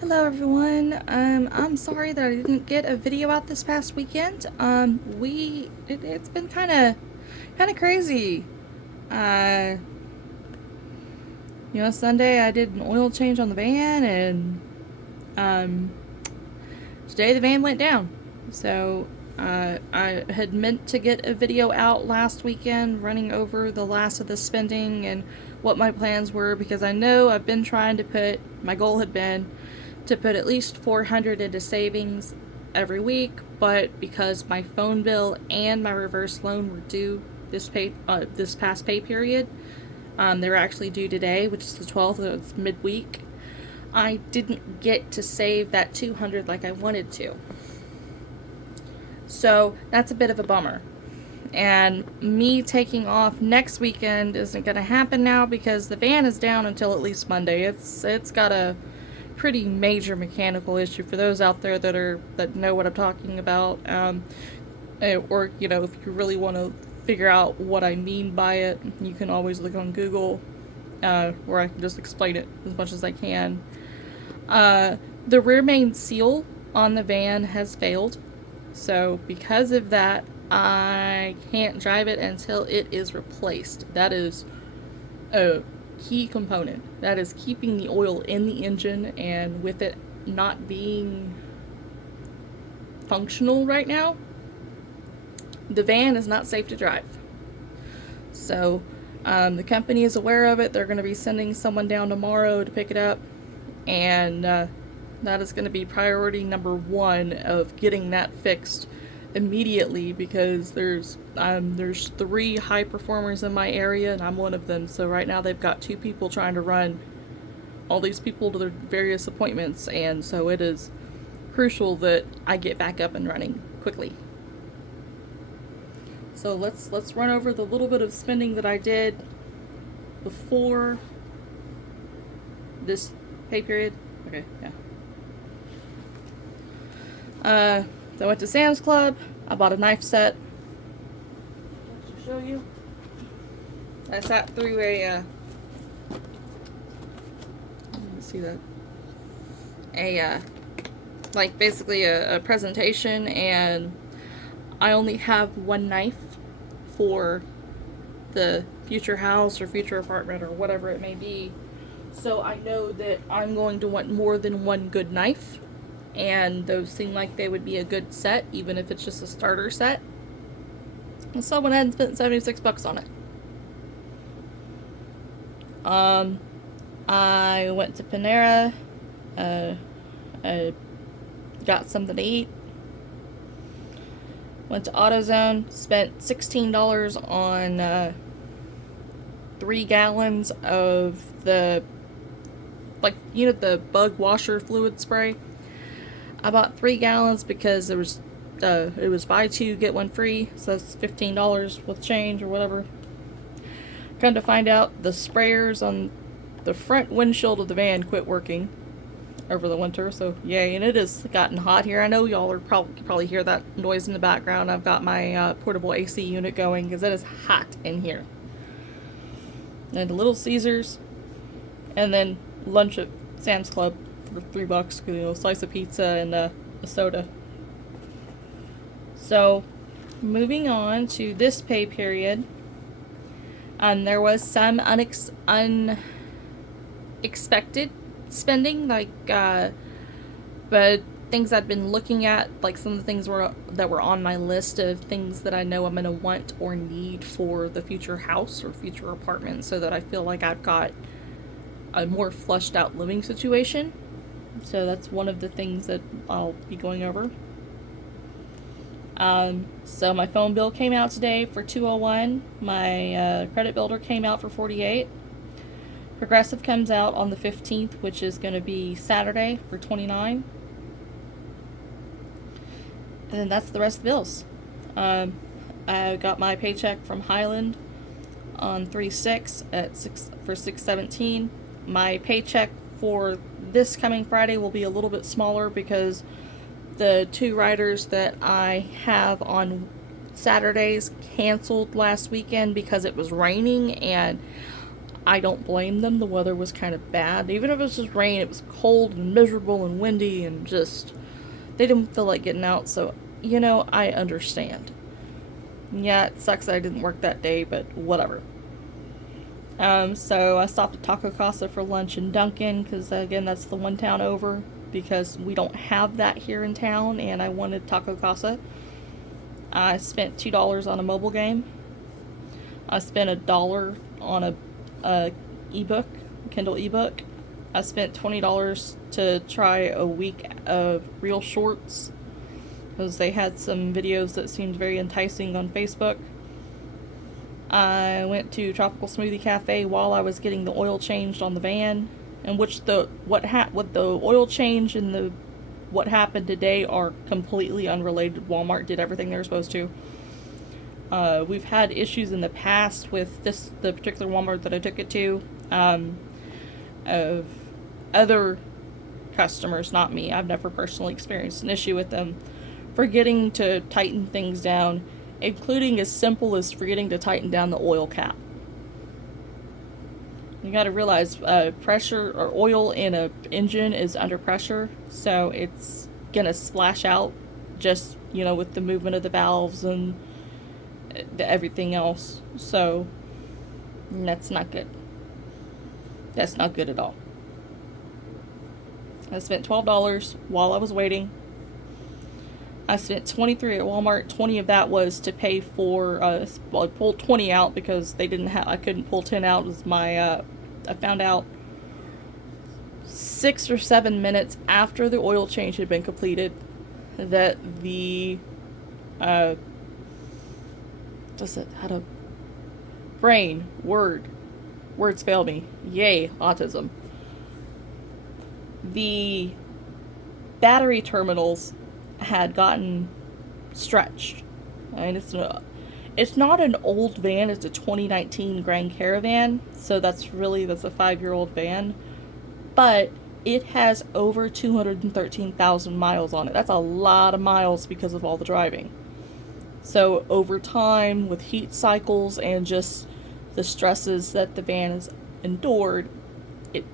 Hello everyone. I'm sorry that I didn't get a video out this past weekend. It's been kind of crazy. Uh, Sunday I did an oil change on the van, and um, today the van went down. So I had meant to get a video out last weekend, running over the last of the spending and what my plans were, because I know I've been trying to put. My goal had been to put at least 400 into savings every week, but because my phone bill and my reverse loan were due this past pay period, they were actually due today, which is the 12th. So it's midweek. I didn't get to save that 200 like I wanted to, so that's a bit of a bummer. And me taking off next weekend isn't going to happen now because the van is down until at least Monday. It's got a pretty major mechanical issue for those out there that know what I'm talking about. Or if you really want to figure out what I mean by it, you can always look on Google, where I can just explain it as much as I can. The rear main seal on the van has failed, so because of that, I can't drive it until it is replaced. That is a key component. That is keeping the oil in the engine, and with it not being functional right now, the van is not safe to drive. So the company is aware of it. They're going to be sending someone down tomorrow to pick it up, and that is going to be priority number one of getting that fixed immediately, because there's 3 high performers in my area and I'm one of them. So right now they've got 2 people trying to run all these people to their various appointments, and so it is crucial that I get back up and running quickly. So let's run over the little bit of spending that I did before this pay period. Okay, yeah. So I went to Sam's Club. I bought a knife set. To show you, I sat through let's see that, basically a presentation, and I only have one knife for the future house or future apartment or whatever it may be. So I know that I'm going to want more than one good knife, and those seem like they would be a good set, even if it's just a starter set. And so I went ahead and spent $76 on it. I went to Panera. I got something to eat. Went to AutoZone. Spent $16 on 3 gallons of the the bug washer fluid spray. I bought 3 gallons because it was buy 2 get 1 free, so that's $15 with change or whatever. Come to find out, the sprayers on the front windshield of the van quit working over the winter, so yay. And it has gotten hot here. I know y'all are probably hear that noise in the background. I've got my portable AC unit going because it is hot in here. And the Little Caesars, and then lunch at Sam's Club for $3, slice of pizza and a soda. So, moving on to this pay period, there was some unexpected spending, but things I'd been looking at, like some of the things that were on my list of things that I know I'm gonna want or need for the future house or future apartment, so that I feel like I've got a more flushed out living situation. So that's one of the things that I'll be going over. So my phone bill came out today for $201. My credit builder came out for $48. Progressive comes out on the 15th, which is going to be Saturday, for $29. And then that's the rest of the bills. I got my paycheck from Highland on 3/6 for $617. My paycheck for this coming Friday will be a little bit smaller because the 2 riders that I have on Saturdays canceled last weekend because it was raining, and I don't blame them. The weather was kind of bad. Even if it was just rain, it was cold and miserable and windy and just, they didn't feel like getting out. So, I understand. Yeah, it sucks that I didn't work that day, but whatever. So I stopped at Taco Casa for lunch in Duncan because, again, that's the one town over because we don't have that here in town, and I wanted Taco Casa. I spent $2 on a mobile game. I spent $1 on a ebook, Kindle ebook. I spent $20 to try a week of Real Shorts because they had some videos that seemed very enticing on Facebook. I went to Tropical Smoothie Cafe while I was getting the oil changed on the van, and which what the oil change and what happened today are completely unrelated. Walmart did everything they were supposed to. We've had issues in the past with the particular Walmart that I took it to, of other customers, not me. I've never personally experienced an issue with them forgetting to tighten things down, including as simple as forgetting to tighten down the oil cap. You gotta realize pressure or oil in a engine is under pressure, so it's gonna splash out just, with the movement of the valves and everything else. So that's not good. That's not good at all. I spent $12 while I was waiting. I spent $23 at Walmart. 20 of that was to pay for, I pulled 20 out because I couldn't pull 10 out as I found out 6 or 7 minutes after the oil change had been completed that the, words fail me. Yay, autism. The battery terminals had gotten stretched. And it's not an old van, it's a 2019 Grand Caravan, so that's a 5-year-old van, but it has over 213,000 miles on it. That's a lot of miles because of all the driving. So over time, with heat cycles and just the stresses that the van has endured, it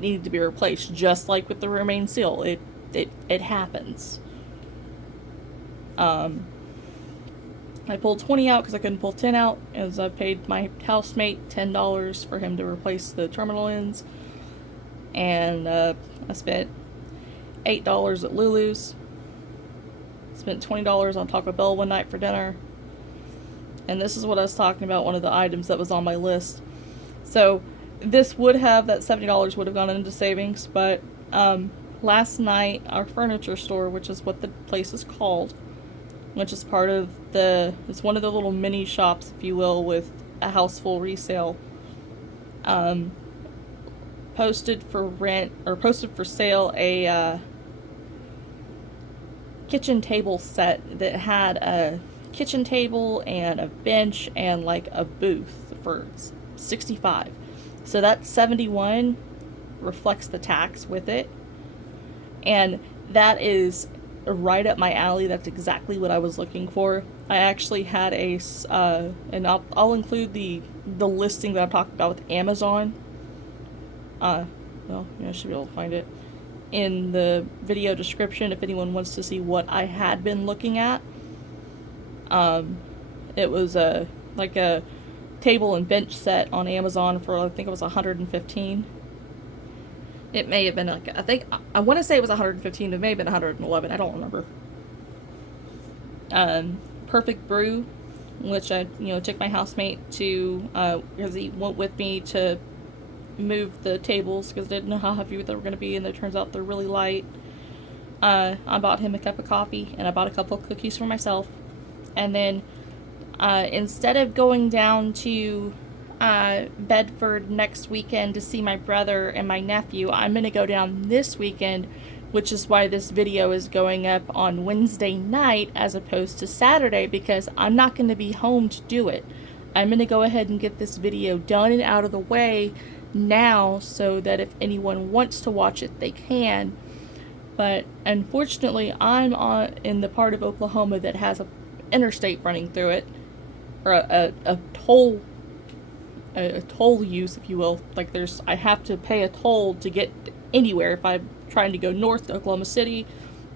needed to be replaced, just like with the Remain Seal. It happens. I pulled 20 out because I couldn't pull 10 out, as I paid my housemate $10 for him to replace the terminal ends. And I spent $8 at Lulu's. Spent $20 on Taco Bell one night for dinner. And this is what I was talking about, one of the items that was on my list. So that $70 would have gone into savings, but last night our furniture store, which is what the place is called, which is it's one of the little mini shops, if you will, with a house full resale, posted for sale a kitchen table set that had a kitchen table and a bench and like a booth for $65. So that $71 reflects the tax with it, and that is right up my alley. That's exactly what I was looking for. I actually had and I'll include the listing that I'm talking about with Amazon. I should be able to find it in the video description if anyone wants to see what I had been looking at. It was a table and bench set on Amazon for, I think it was $115. It may have been I want to say it was $115. It may have been $111. I don't remember. Perfect Brew, which I took my housemate to because he went with me to move the tables because I didn't know how heavy they were going to be, and it turns out they're really light. I bought him a cup of coffee, and I bought a couple of cookies for myself. And then instead of going down to Bedford next weekend to see my brother and my nephew, I'm going to go down this weekend, which is why this video is going up on Wednesday night as opposed to Saturday, because I'm not going to be home to do it. I'm going to go ahead and get this video done and out of the way now so that if anyone wants to watch it, they can. But unfortunately, I'm in the part of Oklahoma that has a interstate running through it, or a toll a toll use, if you will. Like I have to pay a toll to get anywhere. If I'm trying to go north to Oklahoma City,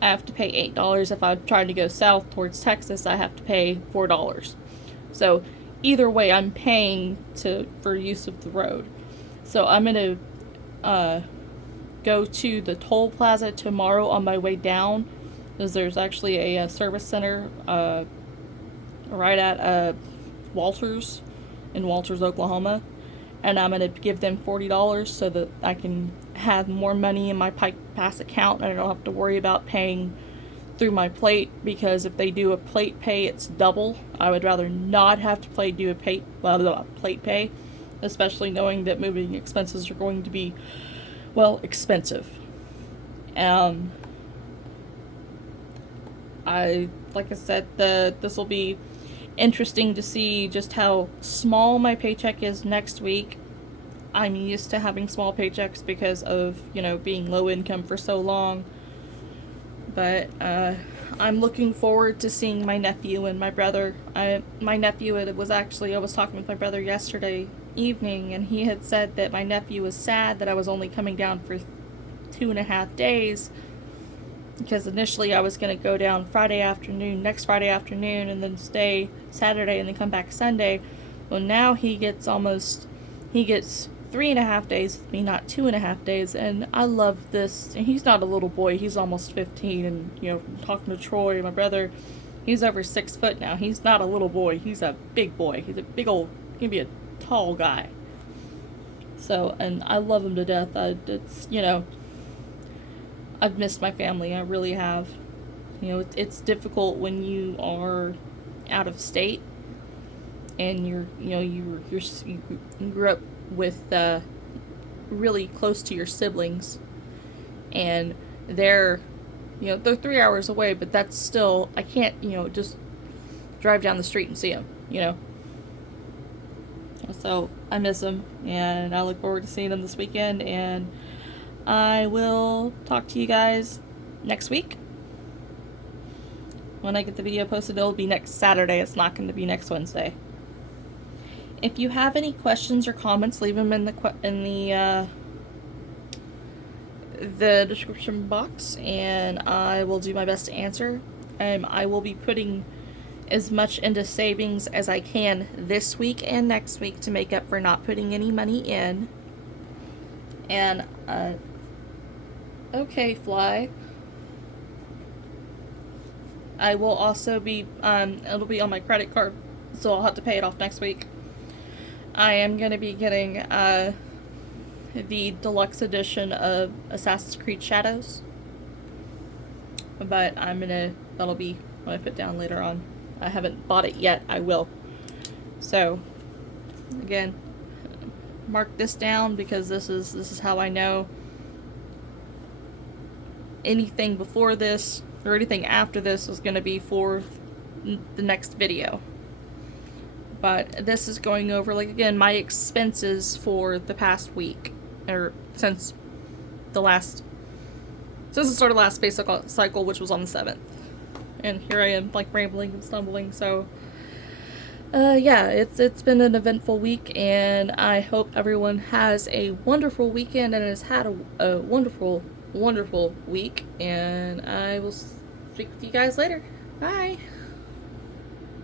I have to pay $8. If I'm trying to go south towards Texas, I have to pay $4. So either way, I'm paying for use of the road. So I'm gonna go to the toll plaza tomorrow on my way down, because there's actually a service center right at Walters in Walters, Oklahoma, and I'm gonna give them $40 so that I can have more money in my Pike Pass account and I don't have to worry about paying through my plate, because if they do a plate pay, it's double. I would rather not have to do a plate pay, especially knowing that moving expenses are going to be, well, expensive. Like I said, this will be interesting to see just how small my paycheck is next week. I'm used to having small paychecks because of, being low income for so long. But I'm looking forward to seeing my nephew and my brother. My nephew, I was talking with my brother yesterday evening, and he had said that my nephew was sad that I was only coming down for 2.5 days, because initially I was going to go down next Friday afternoon, and then stay Saturday and then come back Sunday. Well, now he gets 3.5 days with me, not 2.5 days, and I love this. And he's not a little boy, he's almost 15, and, talking to Troy, my brother, he's over 6 foot now. He's not a little boy, he's a big boy. He's a big old, gonna be a tall guy. So, and I love him to death. I've missed my family, I really have. It's difficult when you are out of state, and you grew up with really close to your siblings, and they're 3 hours away, but that's still, I can't just drive down the street and see them. So I miss them, and I look forward to seeing them this weekend, and I will talk to you guys next week. When I get the video posted, it'll be next Saturday. It's not going to be next Wednesday. If you have any questions or comments, leave them in the description box, and I will do my best to answer. I will be putting as much into savings as I can this week and next week to make up for not putting any money in. And okay, Fly. I will also be it'll be on my credit card, so I'll have to pay it off next week. I am going to be getting the deluxe edition of Assassin's Creed Shadows, but that'll be what I put down later on. I haven't bought it yet. I will. So, again, mark this down, because this is how I know anything before this or anything after this is going to be for the next video. But this is going over, again, my expenses for the past week, or since the start of last space cycle, which was on the 7th. And here I am, rambling and stumbling. So, yeah, it's been an eventful week, and I hope everyone has a wonderful weekend and has had a wonderful, wonderful week. And I will speak with you guys later. Bye.